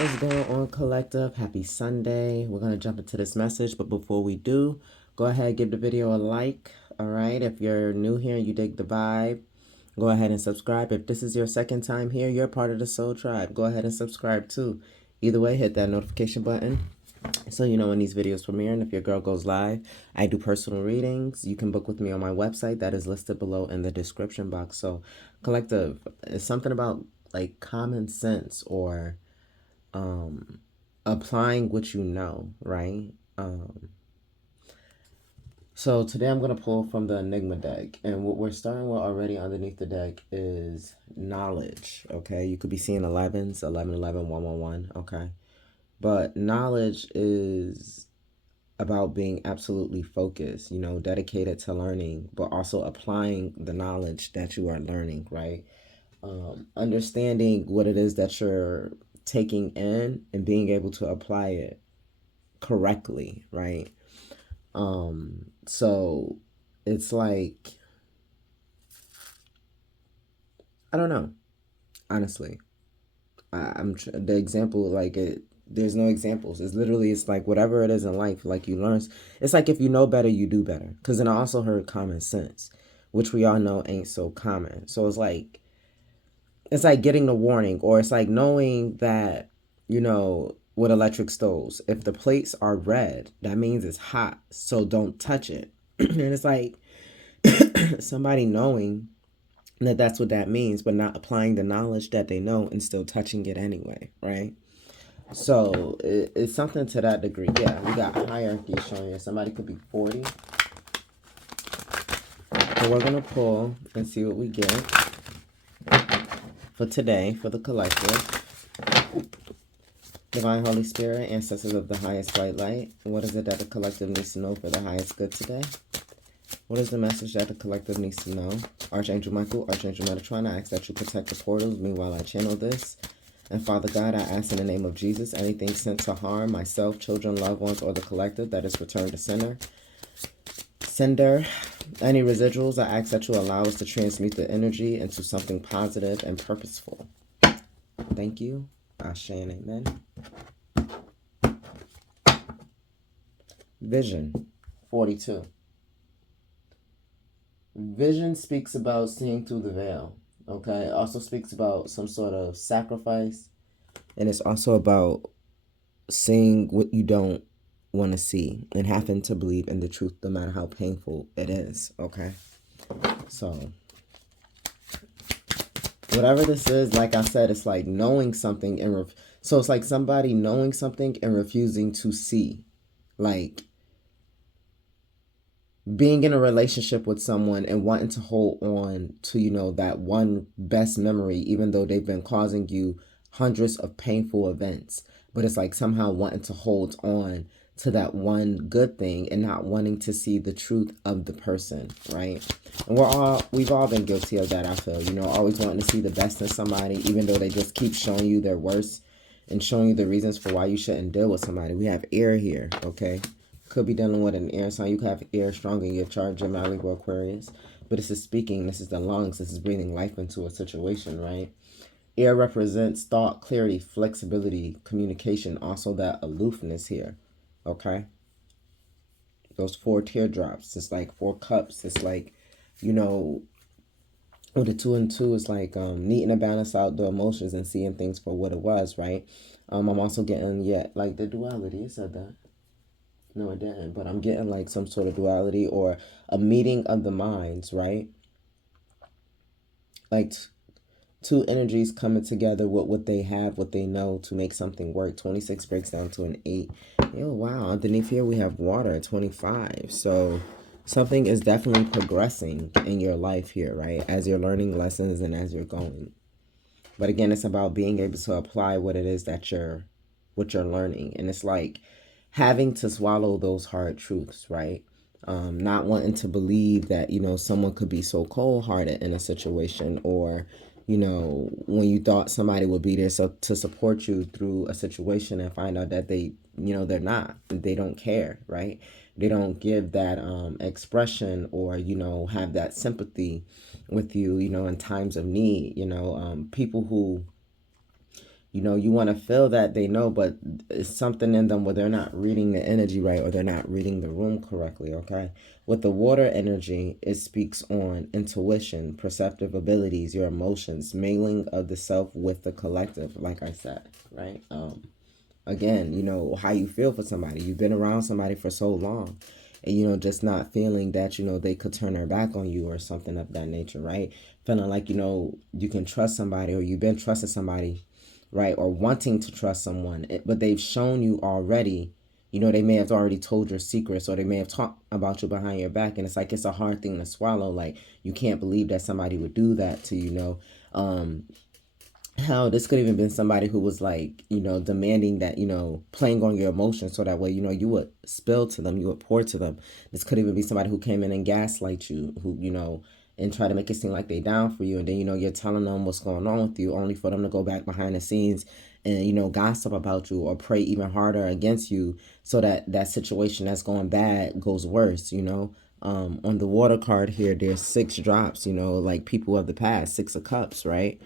What's going on, collective? Happy Sunday. We're going to jump into this message, but before we do, go ahead, give the video a like. All right, if you're new here and you dig the vibe, go ahead and subscribe. If this is your second time here, you're part of the Soul Tribe. Go ahead and subscribe too. Either way, hit that notification button so you know when these videos premiere. And if your girl goes live, I do personal readings. You can book with me on my website that is listed below in the description box. So, collective, it's something about like common sense or applying what you know, right? So today I'm going to pull from the Enigma deck. And what we're starting with already underneath the deck is knowledge, okay? You could be seeing 11s, 11, 11, 1, 1, 1, okay? But knowledge is about being absolutely focused, you know, dedicated to learning, but also applying the knowledge that you are learning, right? Understanding what it is that you're taking in and being able to apply it correctly, right? So it's like, I don't know, honestly. I'm the example, like there's no examples. It's literally, it's like whatever it is in life, like you learn. It's like if you know better, you do better. Because then I also heard common sense, which we all know ain't so common. So it's like getting the warning, or it's like knowing that, you know, with electric stoves, if the plates are red, that means it's hot, so don't touch it. And it's like somebody knowing that that's what that means, but not applying the knowledge that they know and still touching it anyway, right? So it's something to that degree. Yeah, we got hierarchy showing you. Somebody could be 40. So we're going to pull and see what we get for today, for the collective. Divine Holy Spirit, ancestors of the highest white light, what is it that the collective needs to know for the highest good today? What is the message that the collective needs to know? Archangel Michael, Archangel Metatron, I ask that you protect the portals. Meanwhile, I channel this. And Father God, I ask in the name of Jesus, anything sent to harm myself, children, loved ones, or the collective that is returned to sender. Any residuals, I ask that you allow us to transmute the energy into something positive and purposeful. Thank you. Ashe and amen. Vision 42. Vision speaks about seeing through the veil. Okay, it also speaks about some sort of sacrifice, and it's also about seeing what you don't want to see and having to believe in the truth no matter how painful it is. Okay, so whatever this is, like I said, it's like knowing something and so it's like somebody knowing something and refusing to see, like being in a relationship with someone and wanting to hold on to, you know, that one best memory, even though they've been causing you hundreds of painful events. But it's like somehow wanting to hold on to that one good thing and not wanting to see the truth of the person, right? And we've all been guilty of that, I feel, you know, always wanting to see the best in somebody, even though they just keep showing you their worst and showing you the reasons for why you shouldn't deal with somebody. We have air here, okay? Could be dealing with an air sign. You could have air strong in your chart, Gemini, Libra, Aquarius. But this is speaking. This is the lungs. This is breathing life into a situation, right? Air represents thought, clarity, flexibility, communication. Also that aloofness here, okay? Those 4 teardrops. It's like 4 cups. It's like, you know, with the 2 and 2, it's like needing to balance out the emotions and seeing things for what it was, right? I'm also getting, like the duality. It said that. No, it didn't. But I'm getting like some sort of duality or a meeting of the minds, right? Like 2 energies coming together with what they have, what they know to make something work. 26 breaks down to an 8. Oh, wow. Underneath here we have water, 25. So something is definitely progressing in your life here, right? As you're learning lessons and as you're going. But again, it's about being able to apply what it is that you're learning. And it's like having to swallow those hard truths, right? Not wanting to believe that, you know, someone could be so cold-hearted in a situation, or, you know, when you thought somebody would be there to support you through a situation and find out that they, you know, they're not. They don't care, right? They don't give that expression or, you know, have that sympathy with you, you know, in times of need. You know, people who You know, you want to feel that they know, but it's something in them where they're not reading the energy right, or they're not reading the room correctly, okay? With the water energy, it speaks on intuition, perceptive abilities, your emotions, mingling of the self with the collective, like I said, right? Again, you know, how you feel for somebody. You've been around somebody for so long, and, you know, just not feeling that, you know, they could turn their back on you or something of that nature, right? Feeling like, you know, you can trust somebody, or you've been trusting somebody, right? Or wanting to trust someone, but they've shown you already, you know, they may have already told your secrets, or they may have talked about you behind your back. And it's like, it's a hard thing to swallow. Like, you can't believe that somebody would do that to, you know. Hell, this could even been somebody who was like, you know, demanding that, you know, playing on your emotions, so that way, you know, you would spill to them, you would pour to them. This could even be somebody who came in and gaslight you, who, you know, and try to make it seem like they down for you. And then, you know, you're telling them what's going on with you, only for them to go back behind the scenes and, you know, gossip about you, or pray even harder against you, so that that situation that's going bad goes worse, you know. On the water card here, there's 6 drops, you know, like people of the past, 6 of cups, right?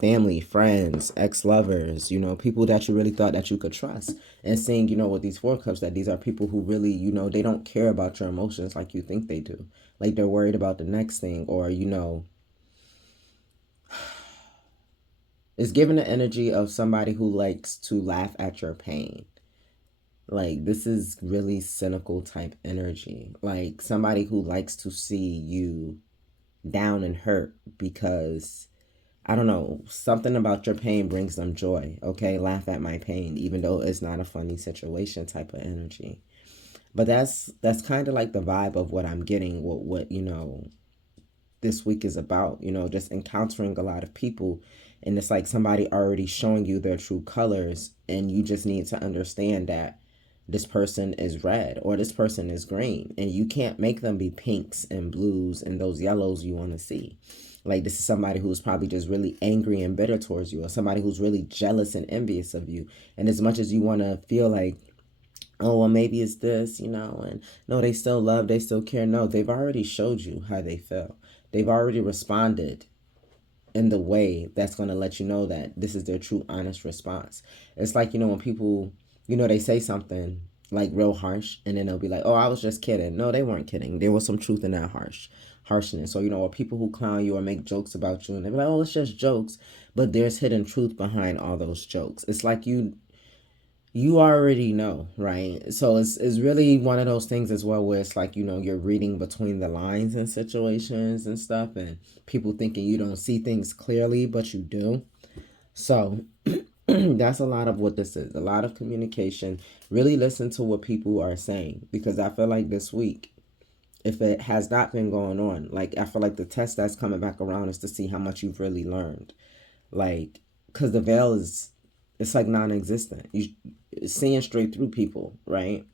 Family, friends, ex-lovers, you know, people that you really thought that you could trust. And seeing, you know, with these 4 cups, that these are people who really, you know, they don't care about your emotions like you think they do. Like, they're worried about the next thing, or, you know, it's given the energy of somebody who likes to laugh at your pain. Like, this is really cynical type energy. Like, somebody who likes to see you down and hurt, because I don't know, something about your pain brings them joy. Okay, laugh at my pain, even though it's not a funny situation type of energy. But that's kind of like the vibe of what I'm getting, what you know, this week is about, you know, just encountering a lot of people. And it's like somebody already showing you their true colors, and you just need to understand that this person is red, or this person is green, and you can't make them be pinks and blues and those yellows you want to see. Like, this is somebody who's probably just really angry and bitter towards you, or somebody who's really jealous and envious of you. And as much as you want to feel like, oh, well, maybe it's this, you know, and no, they still love, they still care. No, they've already showed you how they feel. They've already responded in the way that's going to let you know that this is their true, honest response. It's like, you know, when people, you know, they say something like real harsh, and then they'll be like, oh, I was just kidding. No, they weren't kidding. There was some truth in that harshness. So, you know, or people who clown you or make jokes about you, and they're like, oh, it's just jokes. But there's hidden truth behind all those jokes. It's like you already know, right? So it's really one of those things as well, where it's like, you know, you're reading between the lines in situations and stuff, and people thinking you don't see things clearly, but you do. So that's a lot of what this is. A lot of communication. Really listen to what people are saying, because I feel like this week, if it has not been going on, like, I feel like the test that's coming back around is to see how much you've really learned. Like, because the veil is, it's like non-existent. You seeing straight through people, right?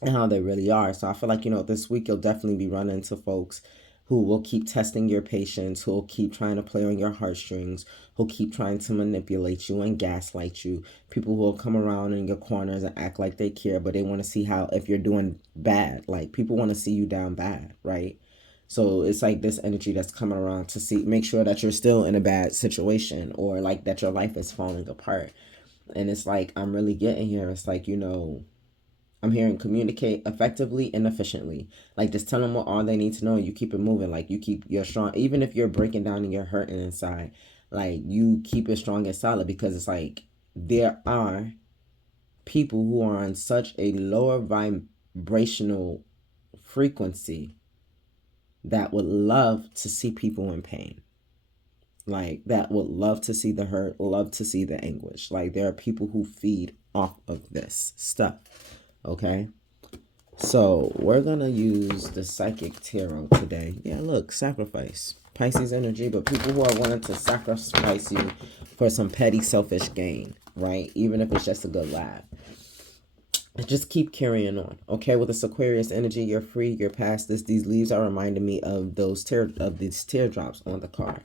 And how they really are. So I feel like, you know, this week you'll definitely be running into folks who will keep testing your patience, who will keep trying to play on your heartstrings, who'll keep trying to manipulate you and gaslight you. People who will come around in your corners and act like they care, but they want to see how, if you're doing bad. Like, people want to see you down bad, right? So it's like this energy that's coming around to see, make sure that you're still in a bad situation, or like that your life is falling apart. And it's like, I'm really getting here. It's like, you know, I'm hearing communicate effectively and efficiently. Like, just tell them what all they need to know. You keep it moving. Like, you keep your strong, even if you're breaking down and you're hurting inside, like, you keep it strong and solid, because it's like, there are people who are on such a lower vibrational frequency that would love to see people in pain. Like, that would love to see the hurt, love to see the anguish. Like, there are people who feed off of this stuff. Okay? So, we're going to use the Psychic Tarot today. Yeah, look, sacrifice. Pisces energy, but people who are willing to sacrifice you for some petty, selfish gain, right? Even if it's just a good laugh. Just keep carrying on, okay? With this Aquarius energy, you're free, you're past this. These leaves are reminding me of these teardrops on the card.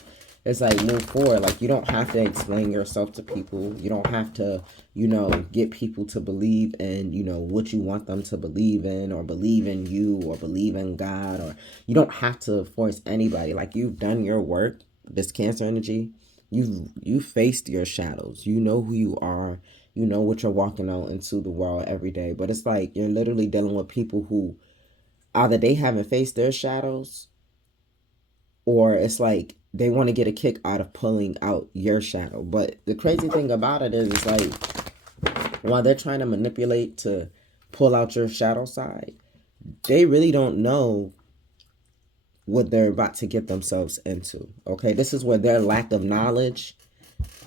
It's like, move forward. Like, you don't have to explain yourself to people. You don't have to, you know, get people to believe in, you know, what you want them to believe in, or believe in you, or believe in God, or you don't have to force anybody. Like, you've done your work, this Cancer energy. You faced your shadows. You know who you are. You know what you're walking out into the world every day. But it's like you're literally dealing with people who either they haven't faced their shadows, or it's like they want to get a kick out of pulling out your shadow. But the crazy thing about it is, it's like while they're trying to manipulate to pull out your shadow side, they really don't know what they're about to get themselves into. Okay, this is where their lack of knowledge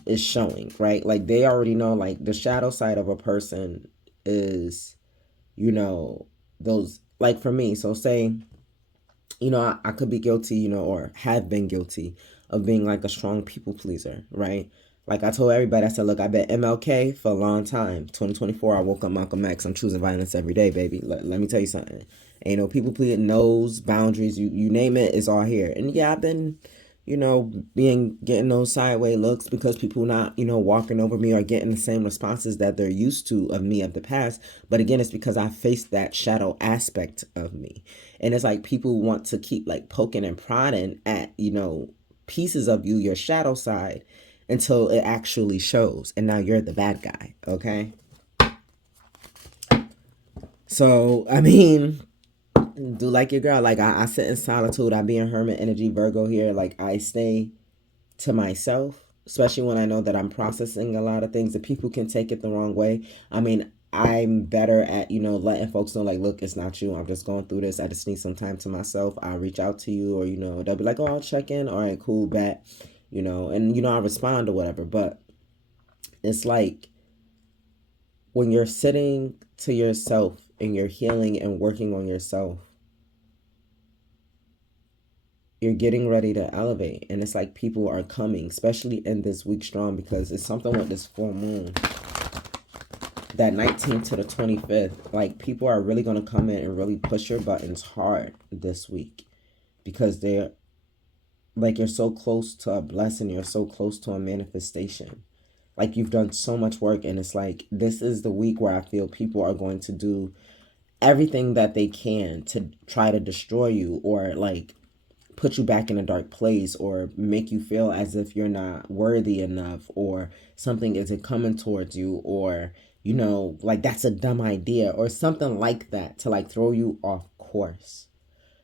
is showing, right? Like they already know, like the shadow side of a person is, you know, those, like for me, so say, you know, I could be guilty, you know, or have been guilty of being like a strong people pleaser, right? Like I told everybody, I said, look, I bet MLK for a long time. 2024, I woke up Malcolm X. I'm choosing violence every day, baby. Let me tell you something. Ain't no people pleasing, knows, boundaries, you name it, it's all here. And yeah, I've been, you know, getting those sideways looks because people not, you know, walking over me or getting the same responses that they're used to of me of the past. But again, it's because I faced that shadow aspect of me. And it's like people want to keep like poking and prodding at, you know, pieces of you, your shadow side, until it actually shows. And now you're the bad guy, okay? So, I mean, do like your girl. Like I sit in solitude. I be in hermit energy, Virgo here. Like I stay to myself, especially when I know that I'm processing a lot of things that people can take it the wrong way. I mean, I'm better at, you know, letting folks know, like, look, it's not you. I'm just going through this. I just need some time to myself. I'll reach out to you, or, you know, they'll be like, oh, I'll check in. All right, cool, bet. You know, and, you know, I'll respond or whatever. But it's like when you're sitting to yourself and you're healing and working on yourself, you're getting ready to elevate. And it's like people are coming, especially in this week strong, because it's something with this full moon. That 19th to the 25th, like people are really going to come in and really push your buttons hard this week, because they're like, you're so close to a blessing. You're so close to a manifestation. Like you've done so much work, and it's like, this is the week where I feel people are going to do everything that they can to try to destroy you, or like put you back in a dark place, or make you feel as if you're not worthy enough, or something isn't coming towards you, or, you know, like that's a dumb idea or something like that, to like throw you off course.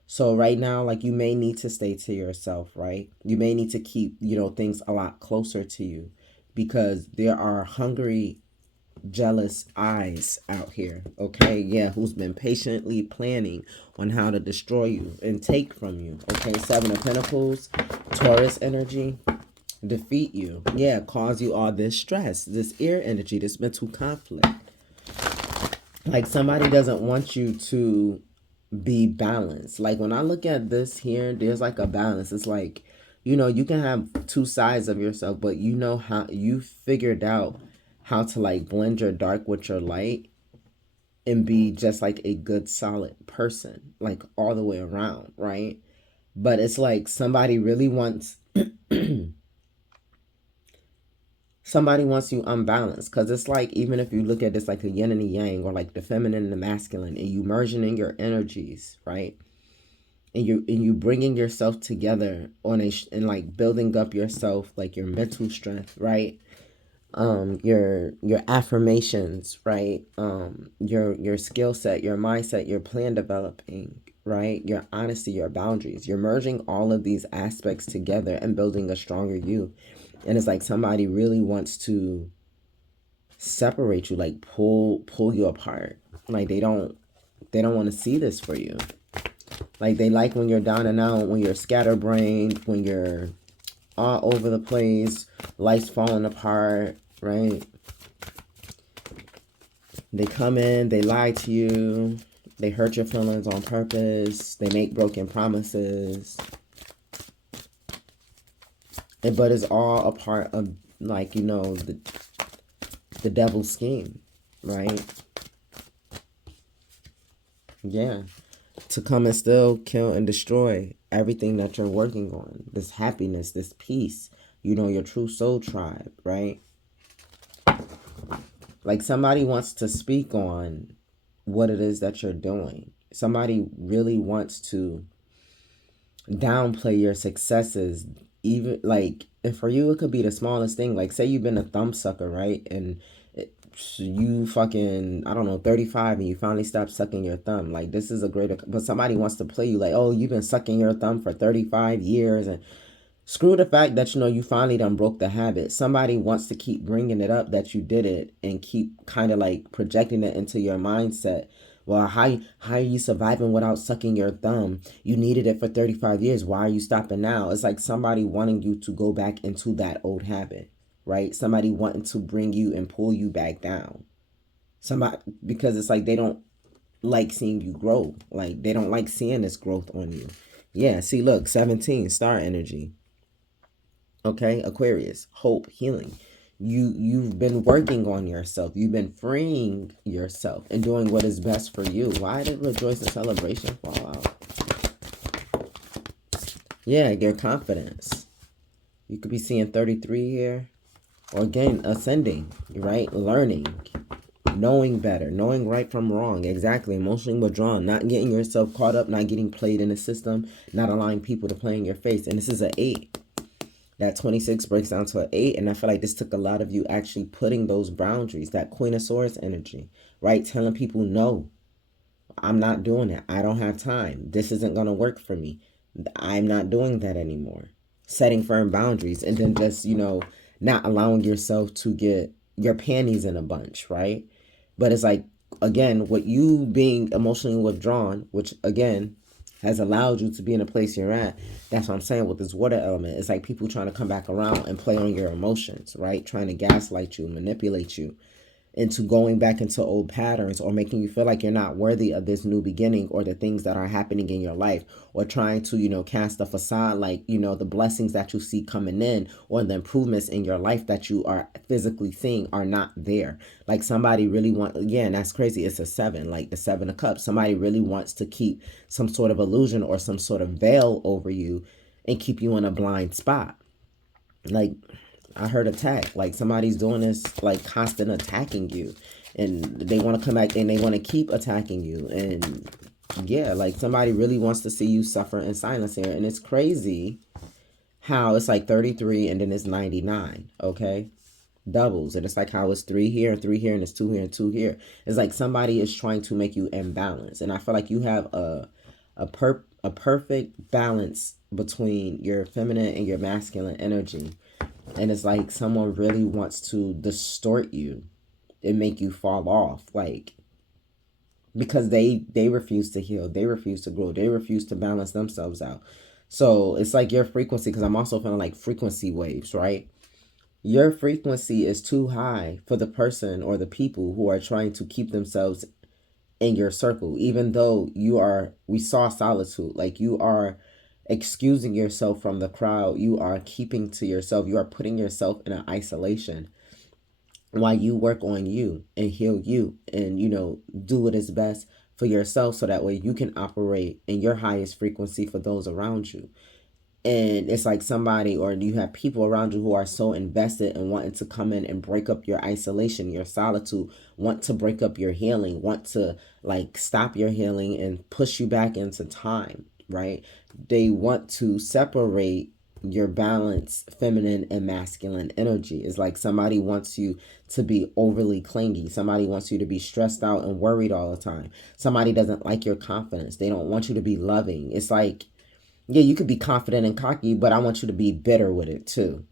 So right now, like you may need to stay to yourself, right? You may need to keep, you know, things a lot closer to you, because there are hungry, jealous eyes out here, okay? Yeah, who's been patiently planning on how to destroy you and take from you, okay? 7 of Pentacles, Taurus energy, defeat you. Yeah, cause you all this stress, this air energy, this mental conflict. Like somebody doesn't want you to be balanced. Like when I look at this here, there's like a balance. It's like, you know, you can have two sides of yourself, but you know how you figured out how to like blend your dark with your light and be just like a good solid person, like all the way around, right? But it's like somebody really wants somebody wants you unbalanced, because it's like, even if you look at this like a yin and a yang, or like the feminine and the masculine, and you merging in your energies, right? And you bringing yourself together on and like building up yourself, like your mental strength, right? Your affirmations, right? Your skill set, your mindset, your plan developing, right? Your honesty, your boundaries. You're merging all of these aspects together and building a stronger you. And it's like somebody really wants to separate you, like pull you apart. Like they don't want to see this for you. Like they like when you're down and out, when you're scatterbrained, when you're all over the place, life's falling apart, right? They come in, they lie to you, they hurt your feelings on purpose, they make broken promises. But it's all a part of, like, you know, the devil's scheme, right? Yeah. To come and still kill and destroy everything that you're working on. This happiness, this peace, you know, your true soul tribe, right? Like somebody wants to speak on what it is that you're doing. Somebody really wants to downplay your successes, even like, and for you, it could be the smallest thing. Like, say you've been a thumb sucker, right? And you fucking, I don't know, 35 and you finally stop sucking your thumb. Like, this is a greater, but somebody wants to play you like, oh, you've been sucking your thumb for 35 years. And screw the fact that, you finally done broke the habit. Somebody wants to keep bringing it up that you did it and keep kind of like projecting it into your mindset. Well, how are you surviving without sucking your thumb? You needed it for 35 years. Why are you stopping now? It's like somebody wanting you to go back into that old habit, right? Somebody wanting to bring you and pull you back down. Somebody, because it's like they don't like seeing you grow. Like, they don't like seeing this growth on you. Yeah, see, look, 17, star energy. Okay, Aquarius, hope, healing. You've been working on yourself. You've been freeing yourself and doing what is best for you. Why did rejoice and celebration fall out? Yeah, your confidence. You could be seeing 33 here. Or again, ascending, right? Learning, knowing better, knowing right from wrong. Exactly. Emotionally withdrawn, not getting yourself caught up, not getting played in the system, not allowing people to play in your face. And this is an 8. That 26 breaks down to an 8, and I feel like this took a lot of you actually putting those boundaries, that Queen of Swords energy, right? Telling people, no, I'm not doing it. I don't have time. This isn't going to work for me. I'm not doing that anymore. Setting firm boundaries, and then just, not allowing yourself to get your panties in a bunch, right? But it's like, again, what you being emotionally withdrawn, which again has allowed you to be in a place you're at. That's what I'm saying with this water element. It's like people trying to come back around and play on your emotions, right? Trying to gaslight you, manipulate you into going back into old patterns, or making you feel like you're not worthy of this new beginning or the things that are happening in your life, or trying to, cast a facade like, the blessings that you see coming in or the improvements in your life that you are physically seeing are not there. Like somebody really again, that's crazy. It's a 7, like the 7 of Cups. Somebody really wants to keep some sort of illusion or some sort of veil over you and keep you in a blind spot. Like, I heard attack. Like somebody's doing this, like constant attacking you, and they want to come back and they want to keep attacking you. And yeah, like somebody really wants to see you suffer in silence here. And it's crazy how it's like 33 and then it's 99. Okay, doubles, and it's like how it's 3 here and 3 here and it's 2 here and 2 here. It's like somebody is trying to make you imbalance, and I feel like you have a perfect balance between your feminine and your masculine energy. And it's like someone really wants to distort you and make you fall off, like, because they refuse to heal, they refuse to grow, they refuse to balance themselves out. So it's like your frequency, because I'm also feeling like frequency waves, right? Your frequency is too high for the person or the people who are trying to keep themselves in your circle, even though we saw solitude, like you are excusing yourself from the crowd, you are keeping to yourself, you are putting yourself in an isolation while you work on you and heal you and do what is best for yourself, so that way you can operate in your highest frequency for those around you. And it's like somebody, or you have people around you who are so invested in wanting to come in and break up your isolation, your solitude, want to break up your healing, want to like stop your healing and push you back into time, right? They want to separate your balance, feminine and masculine energy. It's like somebody wants you to be overly clingy. Somebody wants you to be stressed out and worried all the time. Somebody doesn't like your confidence. They don't want you to be loving. It's like, yeah, you could be confident and cocky, but I want you to be bitter with it too.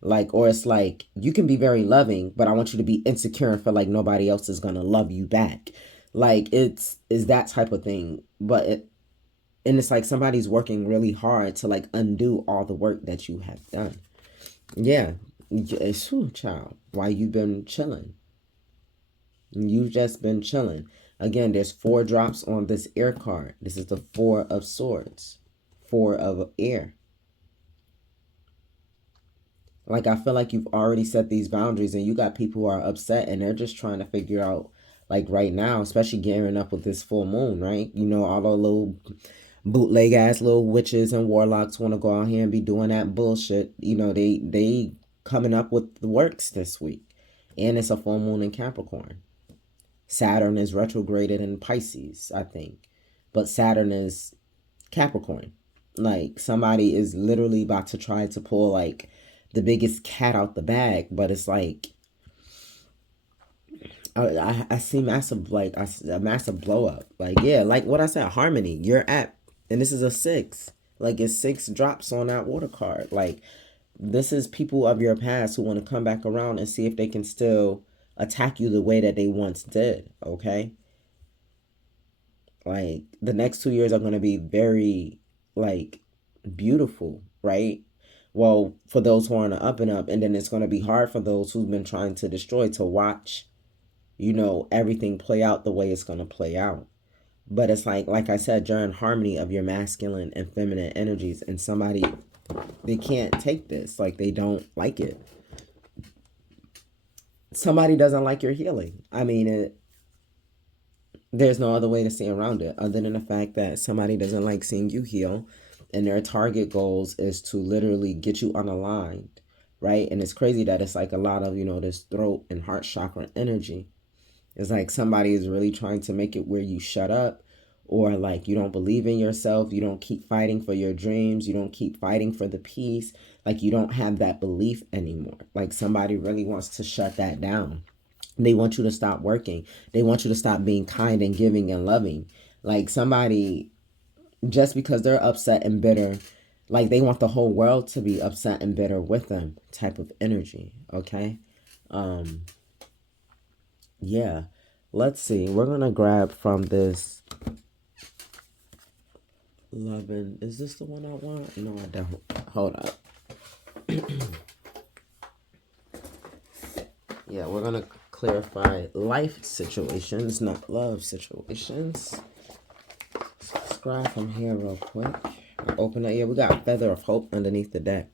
Like, or it's like, you can be very loving, but I want you to be insecure and feel like nobody else is going to love you back. Like, is that type of thing. And it's like somebody's working really hard to like undo all the work that you have done. Yeah. It's whew, child. Why you've been chilling. You've just been chilling. Again, there's 4 drops on this air card. This is the 4 of Swords. 4 of air. Like, I feel like you've already set these boundaries and you got people who are upset and they're just trying to figure out, like right now, especially gearing up with this full moon, right? All the little bootleg ass little witches and warlocks want to go out here and be doing that bullshit. They coming up with the works this week. And it's a full moon in Capricorn. Saturn is retrograded in Pisces, I think. But Saturn is Capricorn. Like somebody is literally about to try to pull like the biggest cat out the bag, but it's like I see massive, like a massive blow up. Like, yeah, like what I said, harmony. You're at, and this is a 6. Like it's 6 drops on that water card. Like this is people of your past who want to come back around and see if they can still attack you the way that they once did. Okay. Like the next 2 years are going to be very like beautiful, right? Well, for those who are on the up and up, and then it's going to be hard for those who've been trying to destroy to watch, you know, everything play out the way it's going to play out. But it's like I said, you're in harmony of your masculine and feminine energies, and somebody, they can't take this. Like they don't like it. Somebody doesn't like your healing. I mean, there's no other way to see around it other than the fact that somebody doesn't like seeing you heal, and their target goals is to literally get you unaligned, right? And it's crazy that it's like a lot of, you know, this throat and heart chakra energy. It's like somebody is really trying to make it where you shut up, or like you don't believe in yourself, you don't keep fighting for your dreams, you don't keep fighting for the peace, like you don't have that belief anymore. Like somebody really wants to shut that down. They want you to stop working. They want you to stop being kind and giving and loving. Like somebody, just because they're upset and bitter, like they want the whole world to be upset and bitter with them type of energy. Okay. Yeah. Let's see. We're going to grab from this 11. Is this the one I want? No, I don't. Hold up. Yeah, we're going to clarify life situations, not love situations. Subscribe from here real quick. I'll open it. Yeah, we got Feather of Hope underneath the deck.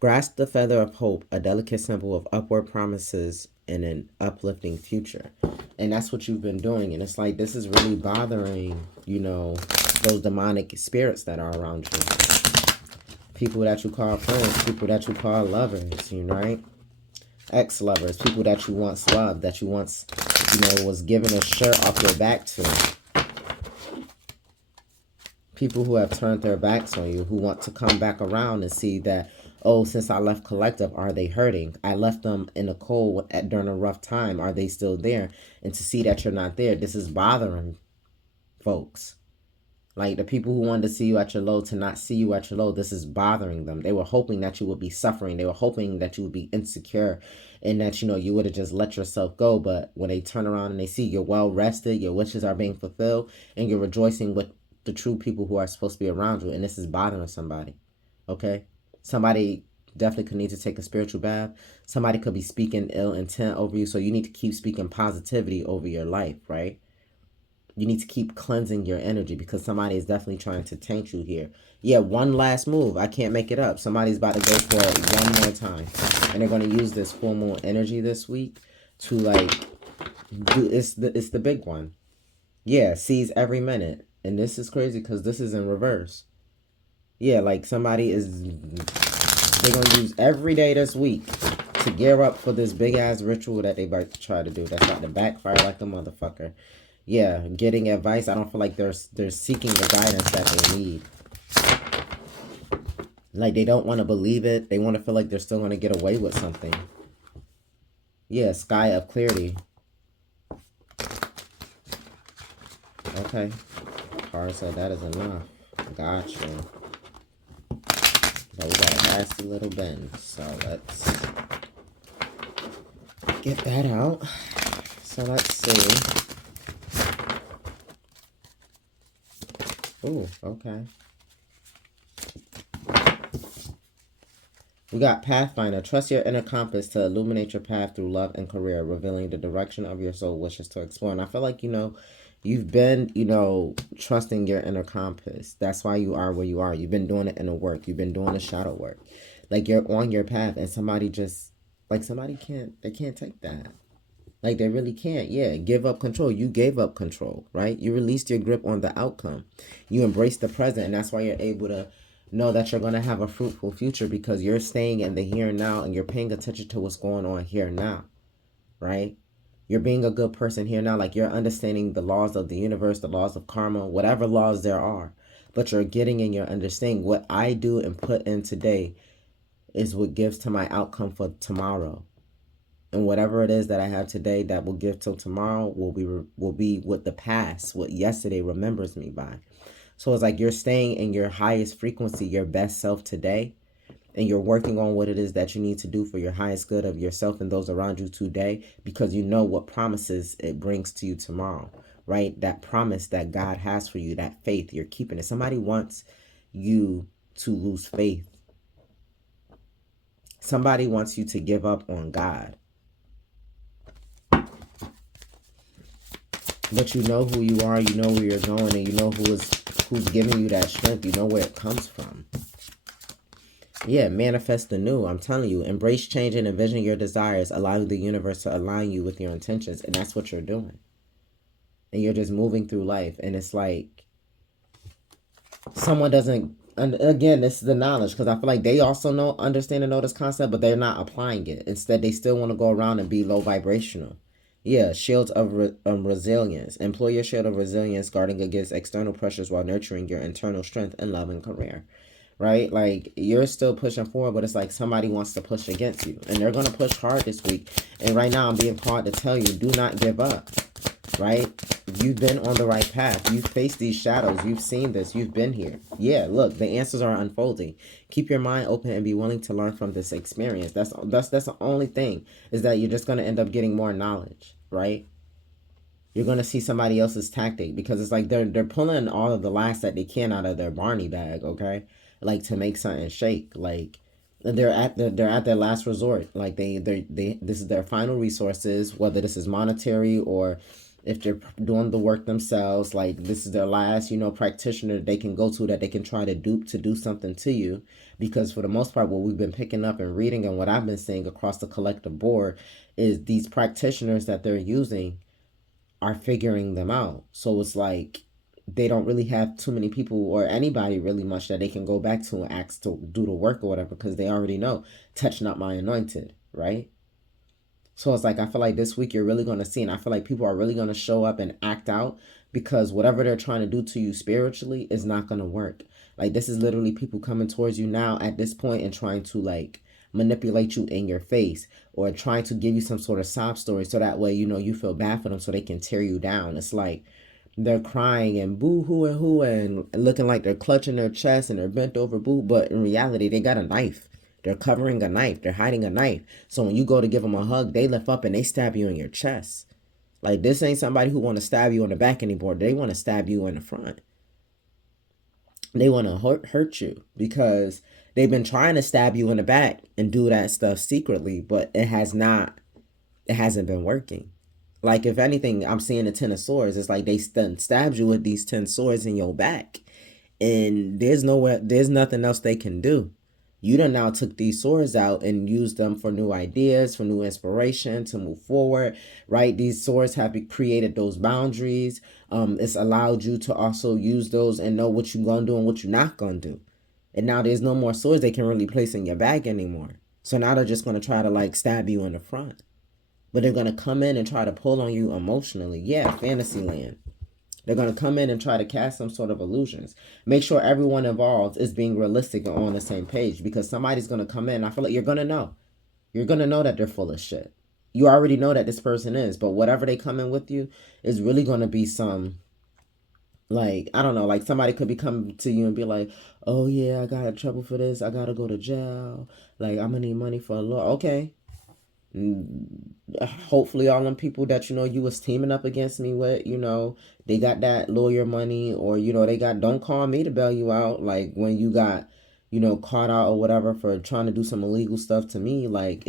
Grasp the feather of hope, a delicate symbol of upward promises and an uplifting future. And that's what you've been doing. And it's like this is really bothering, you know, those demonic spirits that are around you. People that you call friends, people that you call lovers, you know, right? Ex-lovers, people that you once loved, that you once, you know, was giving a shirt off your back to. People who have turned their backs on you, who want to come back around and see that, oh, since I left collective, are they hurting? I left them in the cold during a rough time. Are they still there? And to see that you're not there, this is bothering folks. Like the people who wanted to see you at your low to not see you at your low, this is bothering them. They were hoping that you would be suffering. They were hoping that you would be insecure and that, you know, you would have just let yourself go. But when they turn around and they see you're well rested, your wishes are being fulfilled, and you're rejoicing with the true people who are supposed to be around you, and this is bothering somebody. Okay? Somebody definitely could need to take a spiritual bath. Somebody could be speaking ill intent over you, so you need to keep speaking positivity over your life, right? You need to keep cleansing your energy because somebody is definitely trying to taint you here. Yeah, one last move. I can't make it up. Somebody's about to go for it one more time. And they're going to use this full moon energy this week to like do it's the big one. Yeah, seize every minute. And this is crazy because this is in reverse. Yeah, like somebody is, they're going to use every day this week to gear up for this big ass ritual that they about to try to do. That's about to backfire like a motherfucker. Yeah, getting advice. I don't feel like they're seeking the guidance that they need. Like they don't want to believe it. They want to feel like they're still going to get away with something. Yeah, sky of clarity. Okay. Card said that is enough. Gotcha. But we got a nasty little bend. So let's get that out. So let's see. Ooh, okay. We got Pathfinder. Trust your inner compass to illuminate your path through love and career, revealing the direction of your soul wishes to explore. And I feel like, you know, you've been, you know, trusting your inner compass. That's why you are where you are. You've been doing the inner work. You've been doing the shadow work. Like you're on your path and somebody just, like somebody can't take that. Like they really can't. Yeah, give up control. You gave up control, right? You released your grip on the outcome. You embrace the present, and that's why you're able to know that you're going to have a fruitful future because you're staying in the here and now and you're paying attention to what's going on here now, right? You're being a good person here now. Like you're understanding the laws of the universe, the laws of karma, whatever laws there are. but you're getting and you're understanding what I do and put in today is what gives to my outcome for tomorrow. And whatever it is that I have today that will give till tomorrow will be what the past, what yesterday remembers me by. So it's like you're staying in your highest frequency, your best self today, and you're working on what it is that you need to do for your highest good of yourself and those around you today, because you know what promises it brings to you tomorrow, right? That promise that God has for you, that faith, you're keeping it. Somebody wants you to lose faith. Somebody wants you to give up on God. But you know who you are, you know where you're going, and you know who's giving you that strength. You know where it comes from. Yeah, manifest the new. I'm telling you, embrace change and envision your desires, allowing the universe to align you with your intentions. And that's what you're doing. And you're just moving through life. And it's like someone doesn't, and again, this is the knowledge, because I feel like they also understand and know this concept, but they're not applying it. Instead, they still want to go around and be low vibrational. Yeah, shields of resilience. Employ your shield of resilience, guarding against external pressures while nurturing your internal strength in love and career. Right? Like, you're still pushing forward, but it's like somebody wants to push against you. And they're going to push hard this week. And right now, I'm being hard to tell you, do not give up. Right? You've been on the right path. You've faced these shadows. You've seen this. You've been here. Yeah, look, the answers are unfolding. Keep your mind open and be willing to learn from this experience. That's the only thing, is that you're just going to end up getting more knowledge, right? You're going to see somebody else's tactic, because it's like they're pulling all of the last that they can out of their Barney bag, okay? Like, to make something shake. Like, they're at their last resort. Like, they this is their final resources, whether this is monetary or if they're doing the work themselves. Like, this is their last, practitioner they can go to, that they can try to dupe to do something to you. Because for the most part, what we've been picking up and reading, and what I've been seeing across the collective board, is these practitioners that they're using are figuring them out. So it's like they don't really have too many people or anybody really much that they can go back to and ask to do the work or whatever, because they already know, touch not my anointed, right? So it's like, I feel like this week you're really going to see, and I feel like people are really going to show up and act out, because whatever they're trying to do to you spiritually is not going to work. Like, this is literally people coming towards you now at this point and trying to, like, manipulate you in your face, or trying to give you some sort of sob story, so that way, you feel bad for them, so they can tear you down. It's like they're crying and boo-hoo and looking like they're clutching their chest and they're bent over boo, but in reality, they got a knife. They're covering a knife. They're hiding a knife. So when you go to give them a hug, they lift up and they stab you in your chest. Like, this ain't somebody who want to stab you in the back anymore. They want to stab you in the front. They want to hurt you, because they've been trying to stab you in the back and do that stuff secretly, but it hasn't been working. Like, if anything, I'm seeing the 10 of swords. It's like they stabbed you with these 10 swords in your back, and there's nothing else they can do. You done now took these swords out and used them for new ideas, for new inspiration to move forward, right? These swords have created those boundaries. It's allowed you to also use those and know what you're going to do and what you're not going to do. And now there's no more swords they can really place in your bag anymore. So now they're just going to try to, like, stab you in the front. But they're going to come in and try to pull on you emotionally. Yeah, fantasy land. They're going to come in and try to cast some sort of illusions. Make sure everyone involved is being realistic and on the same page, because somebody's going to come in. I feel like you're going to know. You're going to know that they're full of shit. You already know that this person is, but whatever they come in with you is really going to be some, like, I don't know, like somebody could be coming to you and be like, oh yeah, I got in trouble for this. I got to go to jail. Like, I'm going to need money for a law. Okay. Hopefully all them people that you was teaming up against me with, they got that lawyer money, or they got, don't call me to bail you out, like when you got caught out or whatever for trying to do some illegal stuff to me. Like,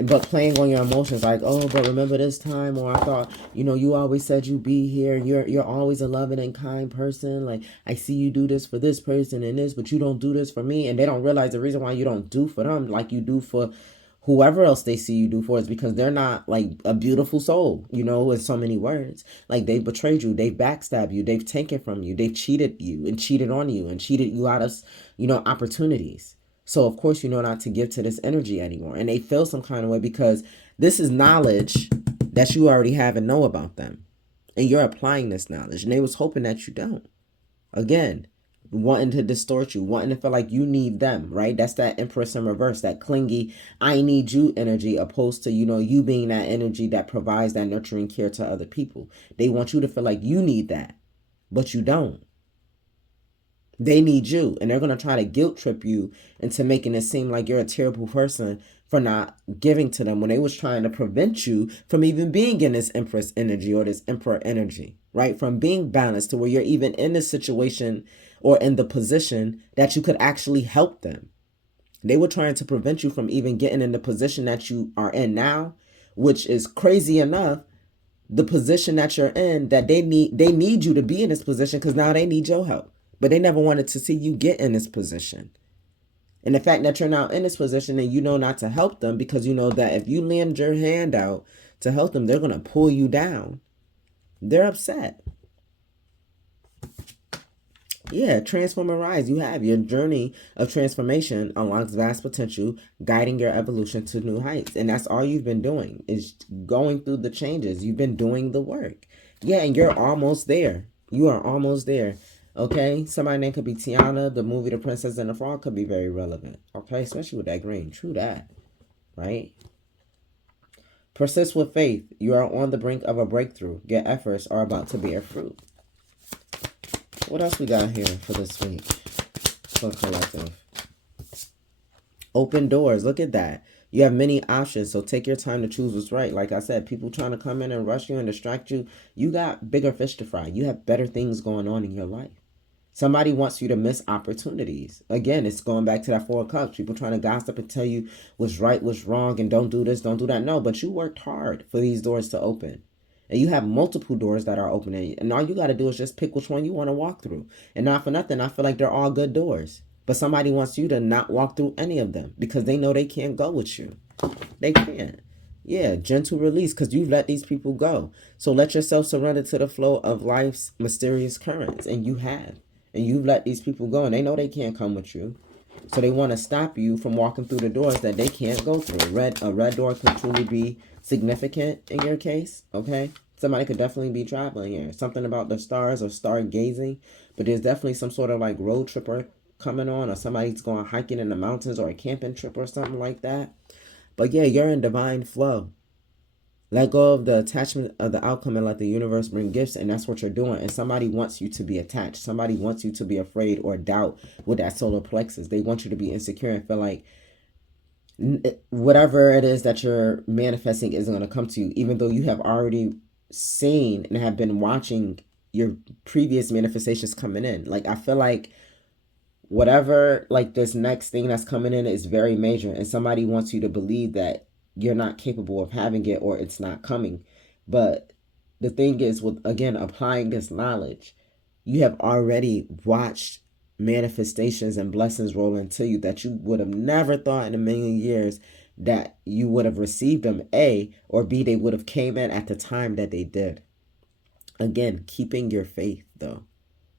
but playing on your emotions, like, oh, but remember this time, or I thought, you always said you'd be here, you're always a loving and kind person, like I see you do this for this person and this, but you don't do this for me. And they don't realize the reason why you don't do for them like you do for whoever else they see you do for, is because they're not like a beautiful soul, in so many words. Like, they've betrayed you, they've backstabbed you, they've taken from you, they've cheated you and cheated on you and cheated you out of, opportunities. So of course, not to give to this energy anymore. And they feel some kind of way, because this is knowledge that you already have and know about them. And you're applying this knowledge, and they was hoping that you don't. Again, wanting to distort you, wanting to feel like you need them, right? That's that Empress in reverse, that clingy, I need you energy, opposed to, you being that energy that provides that nurturing care to other people. They want you to feel like you need that, but you don't. They need you, and they're going to try to guilt trip you into making it seem like you're a terrible person for not giving to them when they was trying to prevent you from even being in this Empress energy or this Emperor energy, right? From being balanced to where you're even in the situation or in the position that you could actually help them. They were trying to prevent you from even getting in the position that you are in now, which is crazy enough. The position that you're in, that they need you to be in this position because now they need your help. But they never wanted to see you get in this position. And the fact that you're now in this position and you know not to help them because you know that if you lend your hand out to help them, they're going to pull you down. They're upset. Yeah, transform and rise. You have your journey of transformation unlocks vast potential, guiding your evolution to new heights. And that's all you've been doing is going through the changes. You've been doing the work. Yeah, and you're almost there. You are almost there. Okay, somebody name could be Tiana. The movie The Princess and the Frog could be very relevant. Okay, especially with that green. True that. Right? Persist with faith. You are on the brink of a breakthrough. Your efforts are about to bear fruit. What else we got here for this week? For collective. Open doors. Look at that. You have many options, so take your time to choose what's right. Like I said, people trying to come in and rush you and distract you, you got bigger fish to fry. You have better things going on in your life. Somebody wants you to miss opportunities. Again, it's going back to that Four of Cups. People trying to gossip and tell you what's right, what's wrong, and don't do this, don't do that. No, but you worked hard for these doors to open. And you have multiple doors that are opening. And all you got to do is just pick which one you want to walk through. And not for nothing, I feel like they're all good doors. But somebody wants you to not walk through any of them because they know they can't go with you. They can't. Yeah, gentle release because you've let these people go. So let yourself surrender to the flow of life's mysterious currents. And you have. And you've let these people go. And they know they can't come with you. So they want to stop you from walking through the doors that they can't go through. A red door could truly be significant in your case. Okay? Somebody could definitely be traveling here. Something about the stars or stargazing. But there's definitely some sort of like road tripper coming on, or somebody's going hiking in the mountains or a camping trip or something like that. But yeah, you're in divine flow. Let go of the attachment of the outcome and let the universe bring gifts, and that's what you're doing. And somebody wants you to be attached. Somebody wants you to be afraid or doubt with that solar plexus. They want you to be insecure and feel like whatever it is that you're manifesting isn't going to come to you, even though you have already seen and have been watching your previous manifestations coming in. Like, I feel like whatever, like this next thing that's coming in is very major, and somebody wants you to believe that you're not capable of having it or it's not coming. But the thing is, with, again, applying this knowledge, you have already watched manifestations and blessings roll into you that you would have never thought in a million years that you would have received them, A, or B, they would have came in at the time that they did. Again, keeping your faith, though.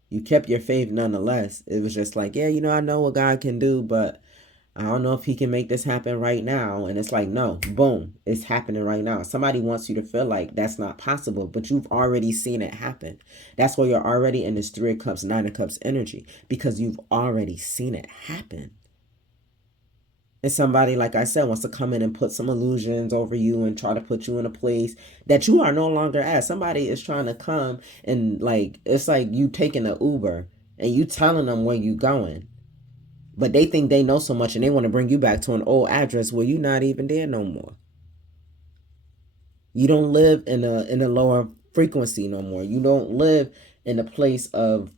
You kept your faith nonetheless. It was just like, yeah, I know what God can do, but I don't know if he can make this happen right now. And it's like, no, boom, it's happening right now. Somebody wants you to feel like that's not possible, but you've already seen it happen. That's why you're already in this 3 of Cups, 9 of Cups energy, because you've already seen it happen. And somebody, like I said, wants to come in and put some illusions over you and try to put you in a place that you are no longer at. Somebody is trying to come and, like, it's like you taking an Uber and you telling them where you going. But they think they know so much and they want to bring you back to an old address where you're not even there no more. You don't live in a lower frequency no more. You don't live in a place of,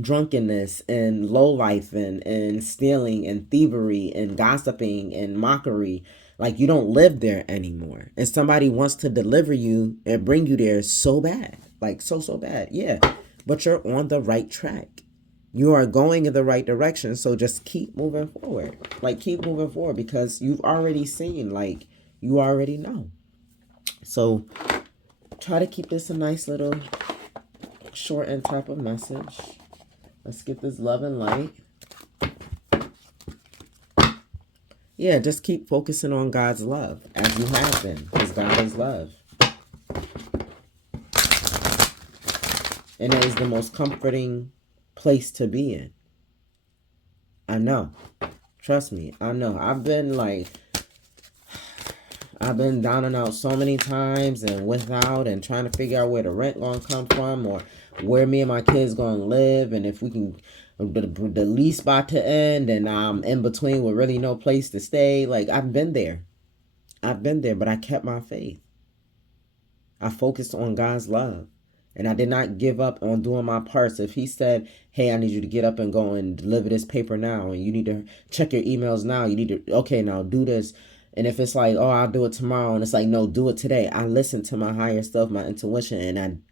drunkenness and low life and stealing and thievery and gossiping and mockery. Like, you don't live there anymore. And somebody wants to deliver you and bring you there so bad. Like, so bad. Yeah. But you're on the right track. You are going in the right direction. So just keep moving forward. Like, keep moving forward because you've already seen, like, you already know. So try to keep this a nice little short and type of message. Let's get this love and light. Yeah, just keep focusing on God's love as you have been, because God is love. And it is the most comforting place to be in. I know. Trust me, I know. I've been down and out so many times and without, and trying to figure out where the rent gonna come from, or where me and my kids gonna live, and if we can, the lease about to end, and I'm in between with really no place to stay. Like, I've been there, but I kept my faith. I focused on God's love, and I did not give up on doing my parts. If he said, hey, I need you to get up and go and deliver this paper now, and you need to check your emails now, you need to, okay, now do this. And if it's like, oh, I'll do it tomorrow, and it's like, no, do it today. I listened to my higher self, my intuition, and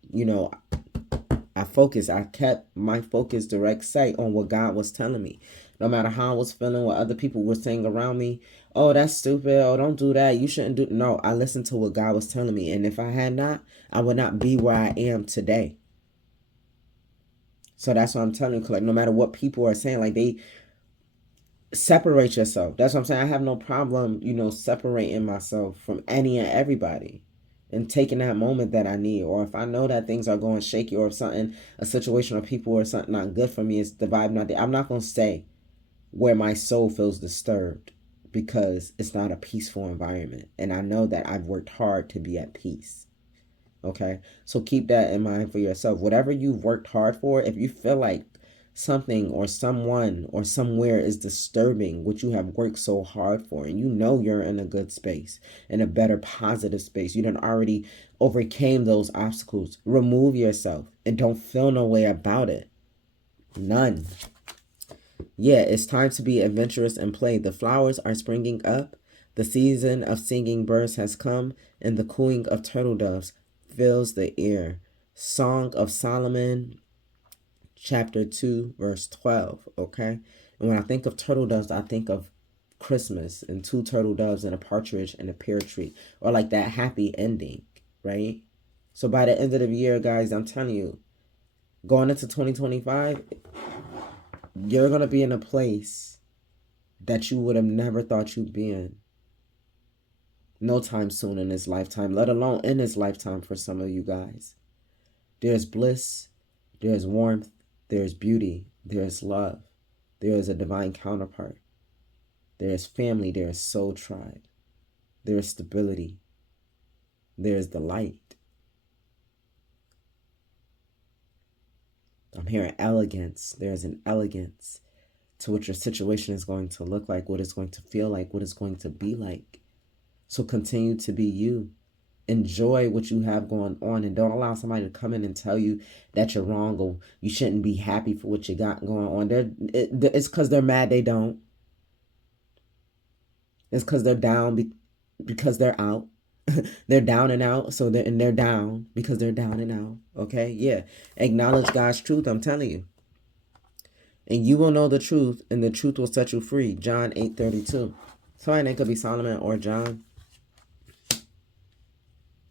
I focused. I kept my focus, direct sight on what God was telling me. No matter how I was feeling, what other people were saying around me, oh, that's stupid, oh, don't do that, you shouldn't do. No, I listened to what God was telling me. And if I had not, I would not be where I am today. So that's what I'm telling you. Like, no matter what people are saying, like, they separate yourself. That's what I'm saying. I have no problem, separating myself from any and everybody, and taking that moment that I need. Or if I know that things are going shaky, or if something, a situation or people or something not good for me, is the vibe not there, I'm not going to stay where my soul feels disturbed, because it's not a peaceful environment. And I know that I've worked hard to be at peace. Okay? So keep that in mind for yourself. Whatever you've worked hard for, if you feel like something or someone or somewhere is disturbing what you have worked so hard for, and you're in a good space, in a better positive space, you done already overcame those obstacles, remove yourself and don't feel no way about it. None. Yeah, it's time to be adventurous and play. The flowers are springing up. The season of singing birds has come, and the cooing of turtle doves fills the air. Song of Solomon, chapter 2, verse 12, okay? And when I think of turtle doves, I think of Christmas and 2 turtle doves and a partridge and a pear tree, or like that happy ending, right? So by the end of the year, guys, I'm telling you, going into 2025, you're going to be in a place that you would have never thought you'd be in. No time soon in this lifetime, let alone in this lifetime for some of you guys. There's bliss, there's warmth, there's beauty, there's love, there is a divine counterpart, there is family, there is soul tribe, there is stability, there is the light. I'm hearing elegance. There's an elegance to what your situation is going to look like, what it's going to feel like, what it's going to be like. So continue to be you. Enjoy what you have going on, and don't allow somebody to come in and tell you that you're wrong, or you shouldn't be happy for what you got going on. It's because they're mad they don't. It's because they're down because they're out. They're down and out, so they're down because they're down and out. Okay, yeah. Acknowledge God's truth, I'm telling you. And you will know the truth, and the truth will set you free. John 8:32. Sorry, it could be Solomon or John.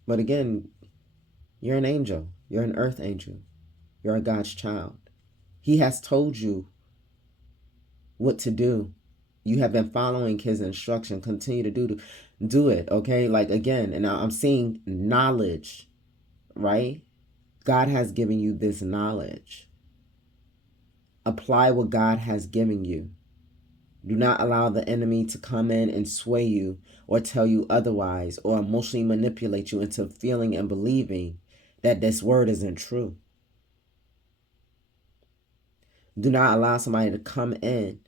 But again, you're an angel. You're an earth angel. You're a God's child. He has told you what to do. You have been following his instruction. Continue to do it, okay? Like, again, and I'm seeing knowledge, right? God has given you this knowledge. Apply what God has given you. Do not allow the enemy to come in and sway you or tell you otherwise, or emotionally manipulate you into feeling and believing that this word isn't true. Do not allow somebody to come in,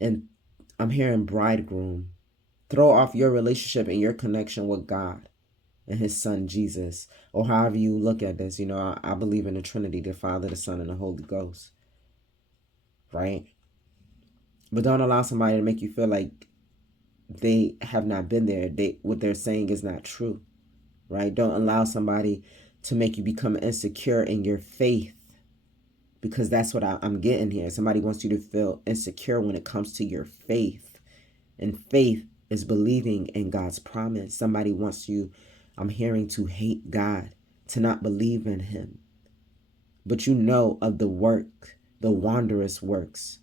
and I'm hearing bridegroom, throw off your relationship and your connection with God and his son Jesus, or however you look at this. I believe in the Trinity, the Father, the Son, and the Holy Ghost, right? But don't allow somebody to make you feel like they have not been there. What they're saying is not true, right? Don't allow somebody to make you become insecure in your faith, because that's what I'm getting here. Somebody wants you to feel insecure when it comes to your faith. And faith is believing in God's promise. Somebody wants you, I'm hearing, to hate God, to not believe in him. But you know of the work, the wondrous works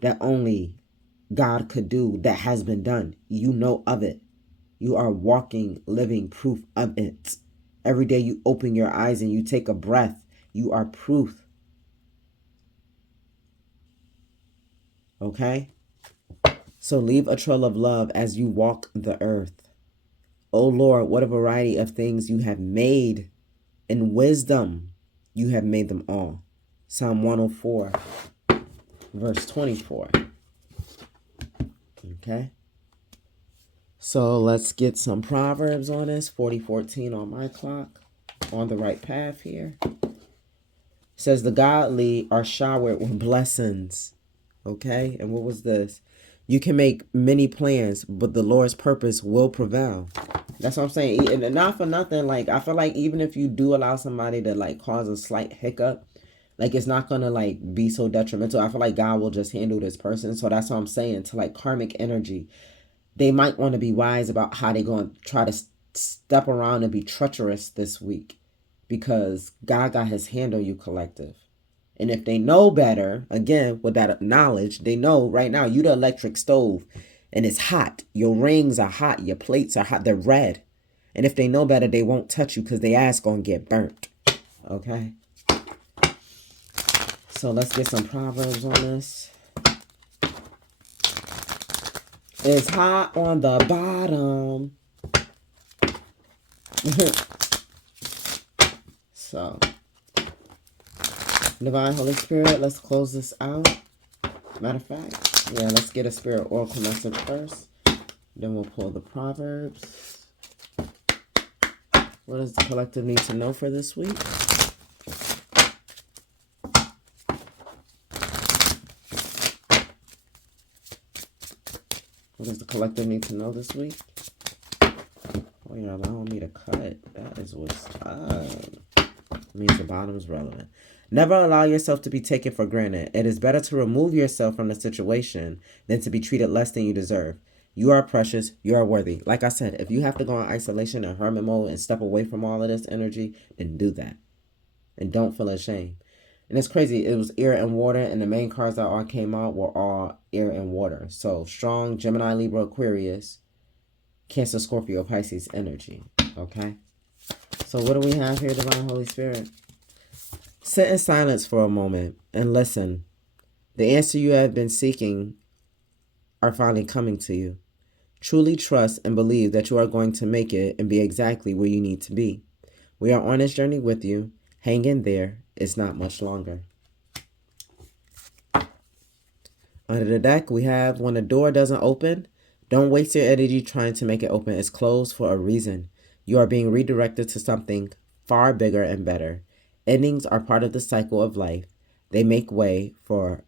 that only God could do, that has been done. You know of it. You are walking, living proof of it. Every day you open your eyes and you take a breath, You are proof. Okay? So leave a trail of love as you walk the earth. Oh Lord, what a variety of things you have made. In wisdom, you have made them all. Psalm 104, verse 24. Okay? So let's get some Proverbs on this. 40:14 on my clock. On the right path here. It says the godly are showered with blessings. Okay? And what was this? You can make many plans, but the Lord's purpose will prevail. That's what I'm saying. And not for nothing, like, I feel like even if you do allow somebody to, like, cause a slight hiccup, like, it's not going to, like, be so detrimental. I feel like God will just handle this person. So that's what I'm saying. To, like, karmic energy, they might want to be wise about how they're going to try to step around and be treacherous this week. Because God got his hand on you, collective. And if they know better, again, with that knowledge, they know right now you the electric stove and it's hot. Your rings are hot. Your plates are hot. They're red. And if they know better, they won't touch you because their ass going to get burnt. Okay? So let's get some Proverbs on this. It's hot on the bottom. So, Divine Holy Spirit, let's close this out. Matter of fact, yeah, let's get a Spirit Oracle message first. Then we'll pull the Proverbs. What does the collective need to know for this week? What does the collective need to know this week? Oh, you're allowing me to cut. That is what's up. Means the bottom is relevant. Never allow yourself to be taken for granted. It is better to remove yourself from the situation than to be treated less than you deserve. You are precious. You are worthy. Like I said, if you have to go in isolation and hermit mode and step away from all of this energy, then do that. And don't feel ashamed. And it's crazy. It was air and water, and the main cards that all came out were all air and water. So strong Gemini, Libra, Aquarius, Cancer, Scorpio, Pisces energy. Okay? So what do we have here, Divine Holy Spirit? Sit in silence for a moment and listen. The answer you have been seeking are finally coming to you. Truly trust and believe that you are going to make it and be exactly where you need to be. We are on this journey with you. Hang in there. It's not much longer. Under the deck, we have when a door doesn't open, don't waste your energy trying to make it open. It's closed for a reason. You are being redirected to something far bigger and better. Endings are part of the cycle of life. They make way for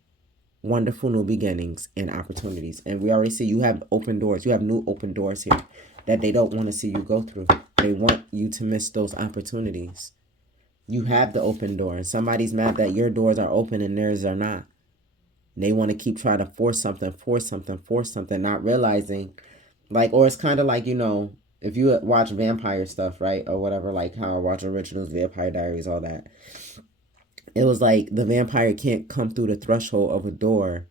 wonderful new beginnings and opportunities. And we already see you have open doors. You have new open doors here that they don't want to see you go through. They want you to miss those opportunities. You have the open door. And somebody's mad that your doors are open and theirs are not. They want to keep trying to force something, not realizing, like, or it's kind of like, you know, if you watch vampire stuff, right, or whatever, like how I watch Originals, Vampire Diaries, all that, it was like the vampire can't come through the threshold of a door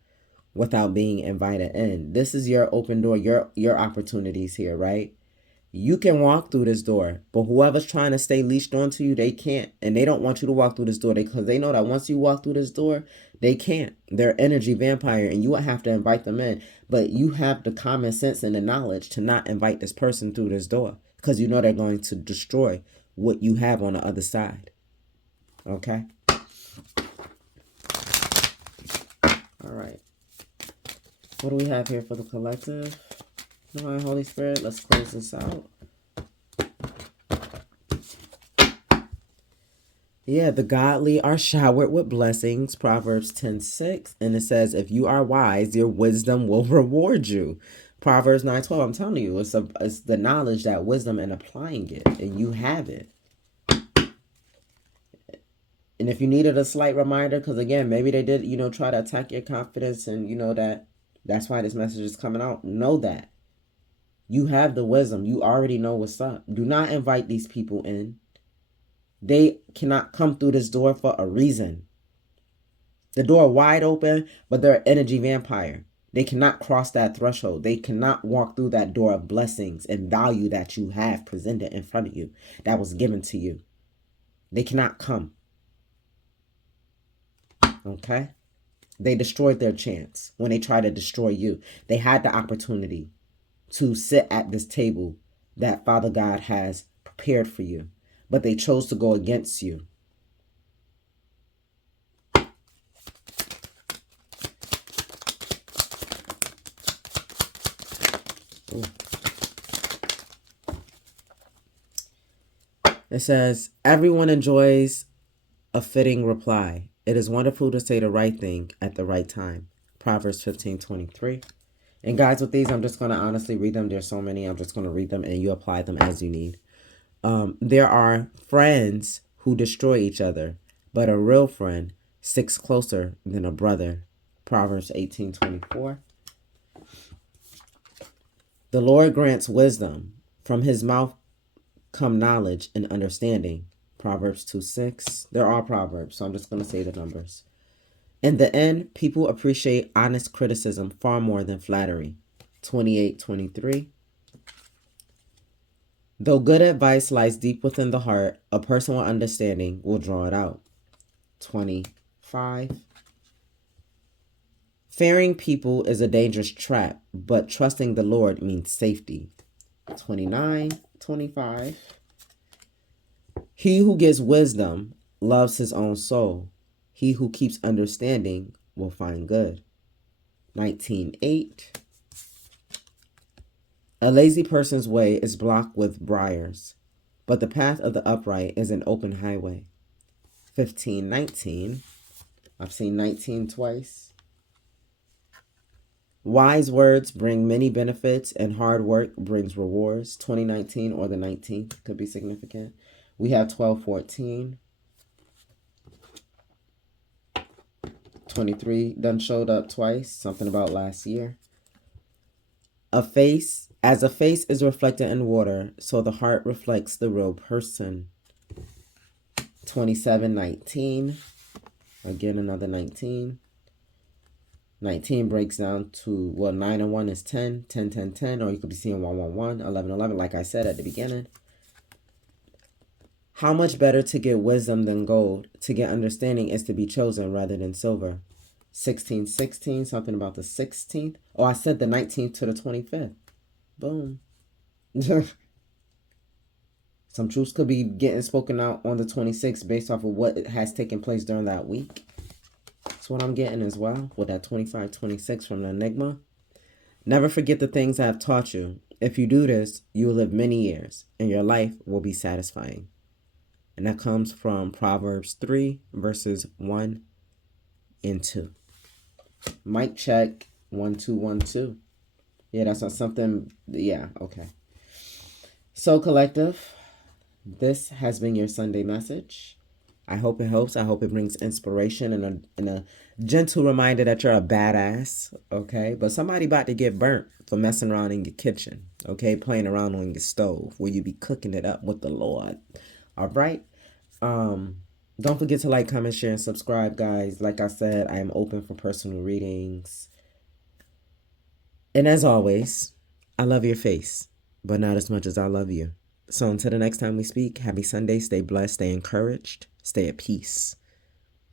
without being invited in. This is your open door, your opportunities here, right? You can walk through this door, but whoever's trying to stay leashed onto you, they can't. And they don't want you to walk through this door because they know that once you walk through this door, they can't. They're energy vampire and you would have to invite them in. But you have the common sense and the knowledge to not invite this person through this door because you know they're going to destroy what you have on the other side. Okay? All right. What do we have here for the collective? Divine Holy Spirit, let's close this out. Yeah, the godly are showered with blessings, Proverbs 10:6. And it says, if you are wise, your wisdom will reward you. Proverbs 9:12, I'm telling you, it's the knowledge, that wisdom, and applying it. And you have it. And if you needed a slight reminder, because again, maybe they did, you know, try to attack your confidence and you know that's why this message is coming out. Know that. You have the wisdom. You already know what's up. Do not invite these people in. They cannot come through this door for a reason. The door wide open, but they're an energy vampire. They cannot cross that threshold. They cannot walk through that door of blessings and value that you have presented in front of you, that was given to you. They cannot come. Okay? They destroyed their chance when they tried to destroy you. They had the opportunity to sit at this table that Father God has prepared for you, but they chose to go against you. Ooh. It says, everyone enjoys a fitting reply. It is wonderful to say the right thing at the right time. Proverbs 15:23. And guys, with these, I'm just going to honestly read them. There's so many. I'm just going to read them and you apply them as you need. There are friends who destroy each other, but a real friend sticks closer than a brother. Proverbs 18:24. The Lord grants wisdom. From his mouth come knowledge and understanding. Proverbs 2:6. They're all proverbs, so I'm just going to say the numbers. In the end, people appreciate honest criticism far more than flattery. 28:23. Though good advice lies deep within the heart, a person with understanding will draw it out. 25. Fearing people is a dangerous trap, but trusting the Lord means safety. 29:25. He who gives wisdom loves his own soul. He who keeps understanding will find good. 19:8. A lazy person's way is blocked with briars, but the path of the upright is an open highway. 15:19. I've seen 19 twice. Wise words bring many benefits and hard work brings rewards. 2019 or the 19th could be significant. We have 12:14. 23 done showed up twice. Something about last year. As a face is reflected in water, so the heart reflects the real person. 27:19. Again, another 19. 19 breaks down to, well, 9 and 1 is 10. 10, 10, 10. Or you could be seeing 1, 1, 1. 11, 11, like I said at the beginning. How much better to get wisdom than gold? To get understanding is to be chosen rather than silver. 16:16, something about the 16th. Oh, I said the 19th to the 25th. Boom. Some truths could be getting spoken out on the 26th based off of what has taken place during that week. That's what I'm getting as well with that 25-26 from the Enigma. Never forget the things I have taught you. If you do this, you will live many years and your life will be satisfying. And that comes from Proverbs 3, verses 1 and 2. Mic check, 1, 2, 1, 2. Yeah, that's not something. Yeah, okay. So, collective, this has been your Sunday message. I hope it helps. I hope it brings inspiration and a gentle reminder that you're a badass, okay? But somebody about to get burnt for messing around in your kitchen, okay? Playing around on your stove where you be cooking it up with the Lord. All right. Don't forget to like, comment, share, and subscribe, guys. Like I said, I am open for personal readings. And as always, I love your face, but not as much as I love you. So until the next time we speak, happy Sunday. Stay blessed, stay encouraged, stay at peace.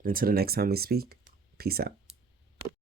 Until the next time we speak, peace out.